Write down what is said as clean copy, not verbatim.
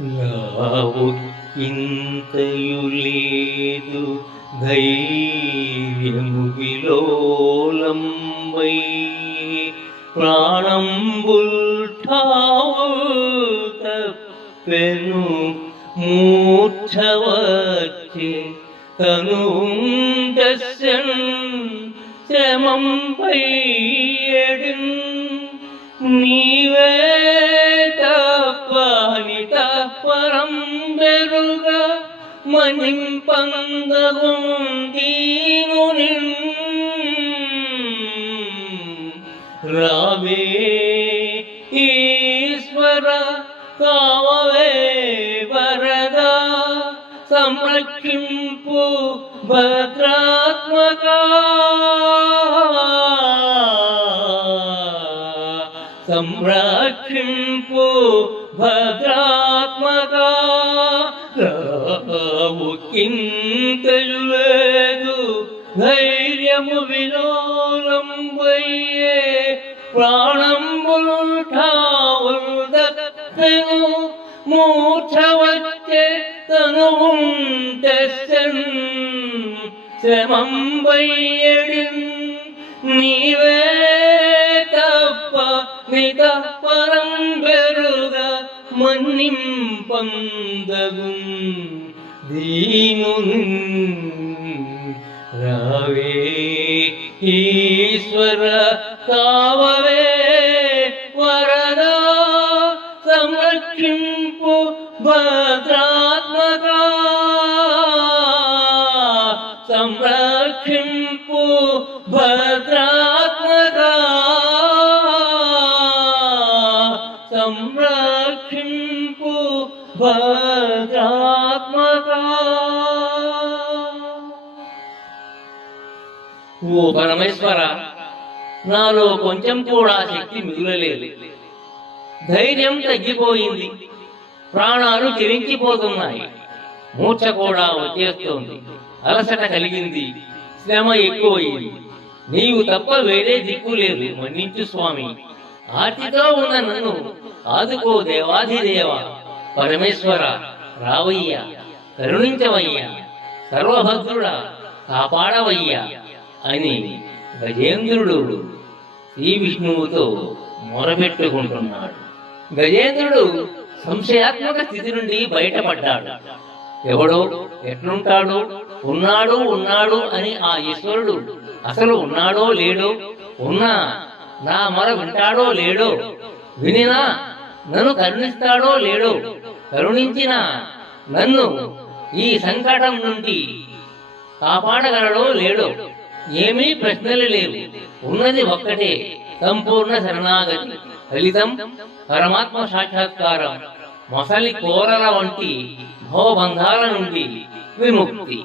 రావు ఇంతయులేదు ధైర్యము విలోలంబై ప్రాణంబుల్ తప్పెను మూర్ఛవచ్చే తనుందస్యన్ శ్రమంపై ఎడిన్ నీవే తప్పని తప్పరం బెరుగా మణింపందగుందీను రావే ఈశ్వర కావవే వరదా సంరక్షింపు భద్రాత్మక సంరక్షింపు భద్రాత్మక రావు కింతయులేదు ధైర్యము విలోలంబయ్యే ప్రాణంబులు ఠావులు దప్పెను మూర్ఛ వచ్చే తనువుంటెస్సెన్ శ్రమంబయ్యడిన్ నీవే తప్ప నితపరం బెరుగా మన్నింపందగున్ దీనున్ రావే ఈశ్వర కావవే వరదా సంరక్షింపు భద్రాత్మక సంరక్షింపు భద్రాత్మక సంరక్షింపు భద్రాత్మక. ఓ పరమేశ్వర, నాలో కొంచెం కూడా శక్తి మిగులలేదు. ధైర్యం తగ్గిపోయింది, ప్రాణాలు చెలించిపోతున్నాయి, మూర్ఛ కూడా వచ్చేస్తోంది, అలసట కలిగింది, శ్రమ ఎక్కువయింది. నీవు తప్ప వేరే దిక్కు లేదు, మన్నించు స్వామి. ఆర్తితో ఉన్న నన్ను ఆదుకో దేవాధిదేవ. పరమేశ్వర రావయ్యా, కరుణించవయ్యా, సర్వభద్రుడా కాపాడవయ్యా అని గజేంద్రుడు శ్రీ విష్ణువుతో మొరపెట్టుకుంటున్నాడు. గజేంద్రుడు సంశయాత్మక స్థితి నుండి బయటపడ్డాడు. ఎవడో ఎట్లుంటాడో, ఉన్నాడు ఉన్నాడు అని ఆ ఈశ్వరుడు అసలు ఉన్నాడో లేడో, ఉన్నా నా మొర వింటాడో లేడో, వినినా నన్ను కరుణిస్తాడో లేడో, కరుణించిన నన్ను ఈ సంకటం నుండి కాపాడగలడో లేడో, ఏమీ ప్రశ్నలు లేవు. ఉన్నది ఒక్కటే, సంపూర్ణ శరణాగతి. ఫలితం పరమాత్మ సాక్షాత్కారం, మొసలి కోరల వంటి భవబంధాల నుండి విముక్తి.